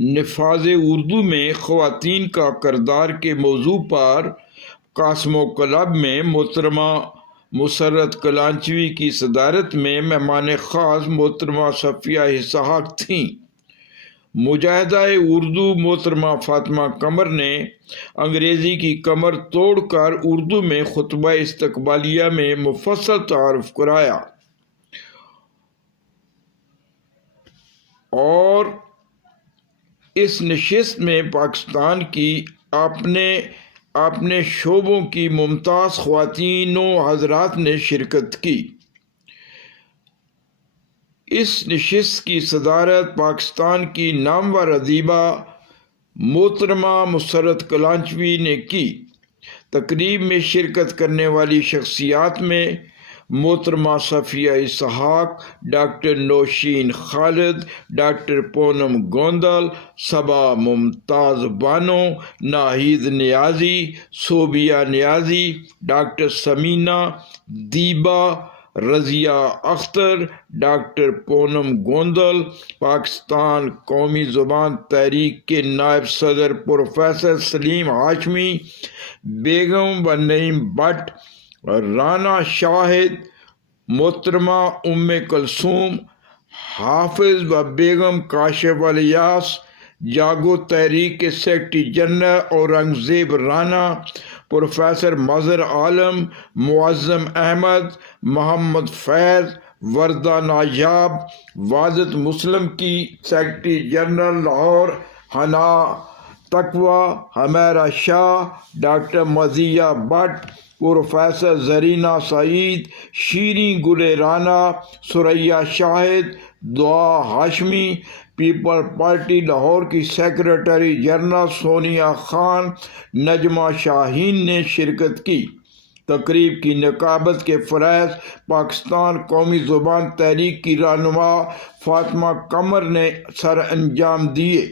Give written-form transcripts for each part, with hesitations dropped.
نفاذ اردو میں خواتین کا کردار کے موضوع پر قاسم و کلب میں محترمہ مسرت کلانچوی کی صدارت میں مہمان خاص محترمہ صفیہ اسحاق تھیں۔ مجاہدہ اردو محترمہ فاطمہ قمر نے انگریزی کی کمر توڑ کر اردو میں خطبہ استقبالیہ میں مفصل تعارف کرایا اور اس نشست میں پاکستان کی اپنے شعبوں کی ممتاز خواتین و حضرات نے شرکت کی۔ اس نشست کی صدارت پاکستان کی نامور ادیبہ محترمہ مسرت کلانچوی نے کی۔ تقریب میں شرکت کرنے والی شخصیات میں محترمہ صفیہ اسحاق، ڈاکٹر نوشین خالد، ڈاکٹر پونم گوندل، صبا ممتاز بانو، ناہید نیازی، صوبیہ نیازی، ڈاکٹر سمینہ دیبا، رضیہ اختر، ڈاکٹر پونم گوندل، پاکستان قومی زبان تحریک کے نائب صدر پروفیسر سلیم ہاشمی، بیگم و نعیم بٹ، رانا شاہد، محترمہ ام کلثوم، حافظ و بیگم کاشف الیاس، جاگو تحریک کے secretary general Aurangzeb Rana, professor Mazhar Alam, Moazzam Ahmed, محمد فیض، وردہ نایاب، وحدت مسلم کی سیکرٹری جنرل لاہور حنا تقوی، حمیرہ شاہ، ڈاکٹر مزیہ بٹ، پروفیسر زرینہ سعید، شیریں گل رانا، ثریا شاہد، دعا ہاشمی، پیپل پارٹی لاہور کی سیکرٹری جنرل سونیا خان، نجمہ شاہین نے شرکت کی۔ تقریب کی نقابت کے فرائض پاکستان قومی زبان تحریک کی رہنما فاطمہ قمر نے سر انجام دیے۔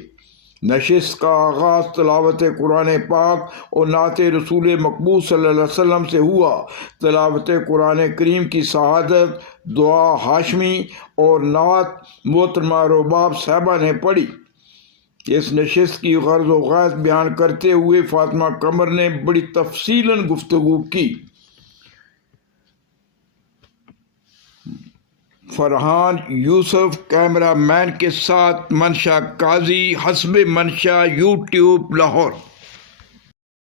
نشست کا آغاز تلاوت قرآن پاک اور نعت رسول مقبول صلی اللہ علیہ وسلم سے ہوا۔ تلاوت قرآن کریم کی شہادت دعا ہاشمی اور نعت محترمہ رباب صاحبہ نے پڑھی۔ اس نشست کی غرض و غایت بیان کرتے ہوئے فاطمہ قمر نے بڑی تفصیلاً گفتگو کی۔ فرحان یوسف کیمرہ مین کے ساتھ منشا قاضی، حسب منشا، یوٹیوب لاہور۔